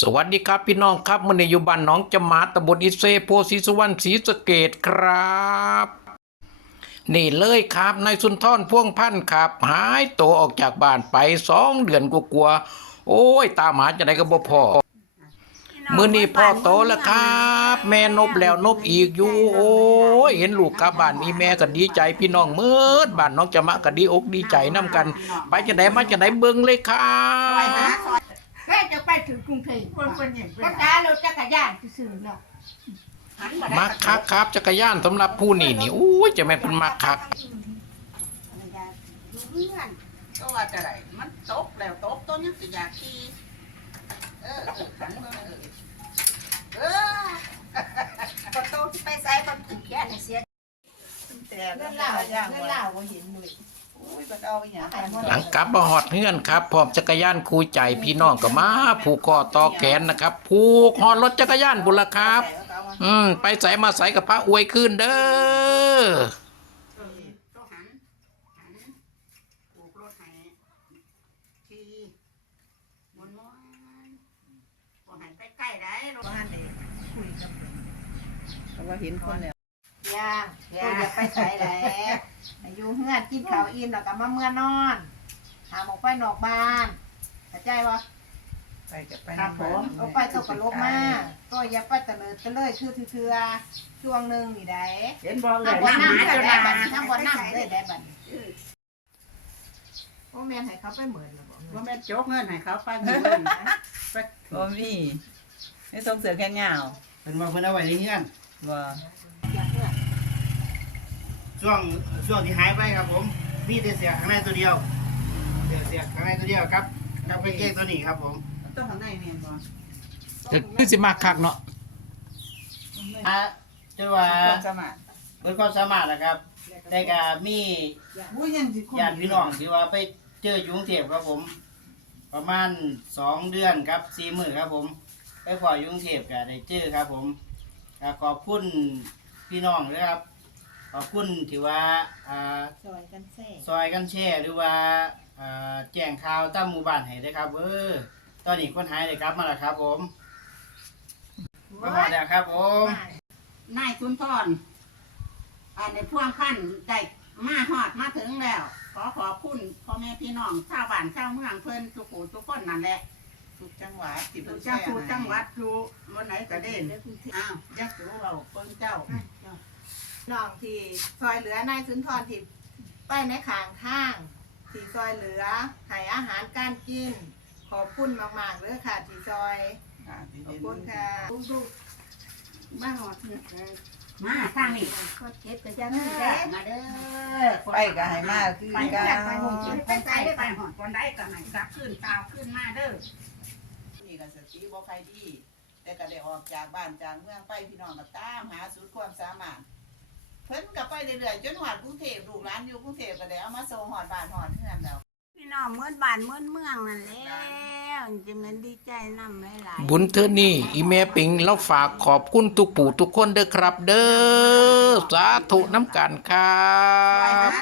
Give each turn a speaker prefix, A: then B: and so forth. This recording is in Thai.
A: สวัสดีครับพี่น้องครับมื่อนี้อยู่บ้านหน้องจมาตำบลอิเซโพธิสุวรรณศรีสะเกดครับ นี่เลยครับนายสุนทรพ่วงพันธ์ครับ หายตัวออกจากบ้านไปสองเดือนกลัวๆโอ้ย ตามหาจะได้ก็บ่พอมื่อนี้พ่อโตแล้วครับ แม่นบแล้วนบอีกอยู่ โอ้ยเห็นลูกกลับบ้านมีแม่ก็ดีใจ พี่น้องเมื่อบ้านน้องจะมาก็ดีอกดีใจน้กัน ไปจะไหนมาจะไหนเบิ่งเลยครั
B: ไปหา
A: บ
B: ซอย แค่จะไปถึงกรุงเทพ
C: คนคนอย่างเป็น
B: ก็ตาเราจักรยานซื่อๆเนาะหันมาได้
A: มักคักครับจักรยานสำหรับผู้นี่นี่อู้ยจะแม่นเป็นมักคัก
B: ดูเพื่อน
C: ก็ว่าจะไรมันตกแล้วตกตัวนี้สิอยากขี่เออเออขันมาเออเออ
B: ก็โตที่ไปใส่คนผูกแขนให้เสีย
C: แต่
B: เงิ
C: เงิ
B: น
C: น
B: เหล้า
C: ล่าย่าง
B: เงิน
C: ว่า
B: เหล้าบ่เห็นเลย
C: อุ้ยมันเอาอย่างไร
A: หลังกลับมาหอดเฮือนครับพร้อมจักรยานคู่ใจพี่น้องก็มาผูกคอต่อแขนนะครับ ผูกหอดรถจักรยานบุญละครับ อืมไปใส่มาใส่กับพระอวยขึ้นเด้อ
C: ต้องหันหันปลูกรถให้ขี่มวนมวนบ่หันไปใกล้ได้รถหันเอง
D: ว่าเห็นคนแล้ว
B: ย่างก็อย่าไปใส่แหละอยู่เฮื อนกินข้าวอิ่มแล้วก็มาเมื่อนอน หาหมอกไปนอกบ้านเข้าใจบ่
D: ไปกับไป
C: ครับผม
B: เอาไปตกกระลบมาก็อย่าไปเตลิดเตะเลยคือเทื่อๆช่วงหนึงนี่ได้
C: เห็นบ่เล
B: ถ้ายบ่
C: น้ำ
B: นั่ง
C: หา
B: ก็
C: จน
B: ได้
C: นา
B: บัดนี้ถ้าบ่นั่งเลยได้บัดนี้โอ้แม่นให้เขาไปเหมือนแล้วบ่
C: ว่าแม่โจกเงินให้เขาไปเงินไป
D: บ่มีไม่ส่งเสือแขนยาว
E: เป็นว่าเพิ่นเอาไว้ในเฮือน
D: บ่
E: ช่วงช่วงที่หายไปครับผม มีแต่เสียข้างในตัวเดียวเสียเสียข้างในตัวเดียวครับกับกางเกงตัวนี้ครับผม
C: ต้องข้างในแม่นบ่
A: คือสิมักคักเนาะ
E: อะจะว่า
D: ความสามารถ
E: เปิดความสามารถนะครับ แต่ก็มี
C: อุ้ยยังสิคน
E: ญาติพี่น้องที่ว่าไปเจออยู่กรุงเทพครับผม ประมาณสองเดือนครับสี่มื้อครับผมไปพออยู่กรุงเทพก็ได้เจอครับผมก็ขอบคุณพี่น้องด้วยครับ ขอบคุณที่ว่าอ่า
B: ซอยกันแซ่
E: ซอยกันแชร์หรือว่าอ่าแจ้งข่าวตามหมู่บ้านให้ได้ครับเออตอนนี้คนหายได้กลับมาแล้วครับ ผมมาหอดแล้วครับ ผม
C: นายสุนทรอันในพ่วงขั้นได้มาฮอดมาถึงแล้ว ขอขอบคุณพ่อแม่พี่น้องชาวบ้านชาวเมืองเพิ่นทุกผู้ทุกคนนั่นแหละ
D: ทุกจังหวัดที่
C: ทุ
D: เพิ่
C: ก
D: น
C: เจ้า
D: แชร์
C: ทุก
D: ให้
C: จังหวัดทุกวันไหนก็เด่นอ้าวยักษ์รู้เอาเพิ่นเจ้า
B: น้องที่ซอยเหลือนายสุนทรที่ไปในข้างทางที่ซอยเหลือให้อาหารการกิน ขอบคุณมากๆเลยค่ะที่ซอย
D: อ่าที่
B: ขอบ
D: เห็น
B: คุณค่ะ
C: มาหอดเถอะเลยมาทางนี้
B: ก็เก็บก็ยัง
C: มา
B: ไม่
C: เด้
B: ได้
C: อ
D: ไปก็ให้มาคือ
C: ไป
D: กั
C: กัน
D: น
C: ไปหงกินไปใส่ไปหอดคนได้ก็ไหนกลับขึ้นตาวขึ้นมาเด้อ
D: นี่ก็สติบ่ใครดีแต่ก็ได้ออกจากบ้านจากเมืองไปพี่น้องก็ตามหาสุดความสามารถ เพิ่นก็ไปเรื่อยๆจนฮอดกรุงเทพลูกหลานอยู่กรุงเทพก็ได้เอามาส่งฮอดบ้านฮอดเฮือนแล้ว
C: พี่น้องเมื่อบ้านเมื่อเมืองนั่นแหล้วจะมันดีใจนำหลายๆ
A: บุญเธอนี่อีแม่ปิงแล้วฝากขอบคุณทุกผู้ทุกคนเด้อครับ เด้อสาธุน้ำกันครับ